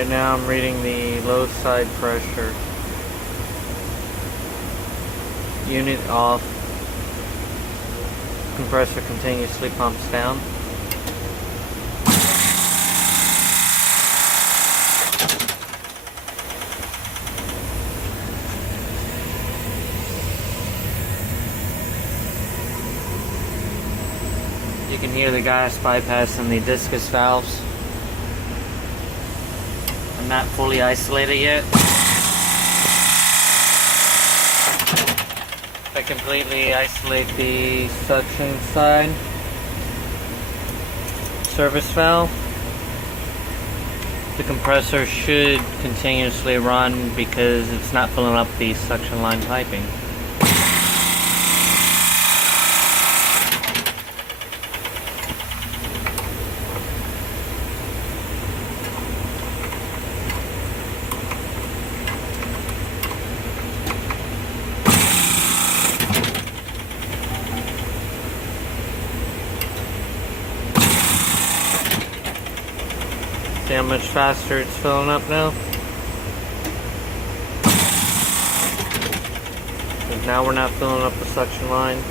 Right now I'm reading the low side pressure. Unit off. Compressor continuously pumps down. You can hear the gas bypassing the discus valves. I'm not fully isolated yet. If I completely isolate the suction side service valve, the compressor should continuously run because it's not filling up the suction line piping. See how much faster it's filling up now? Because now we're not filling up the suction line.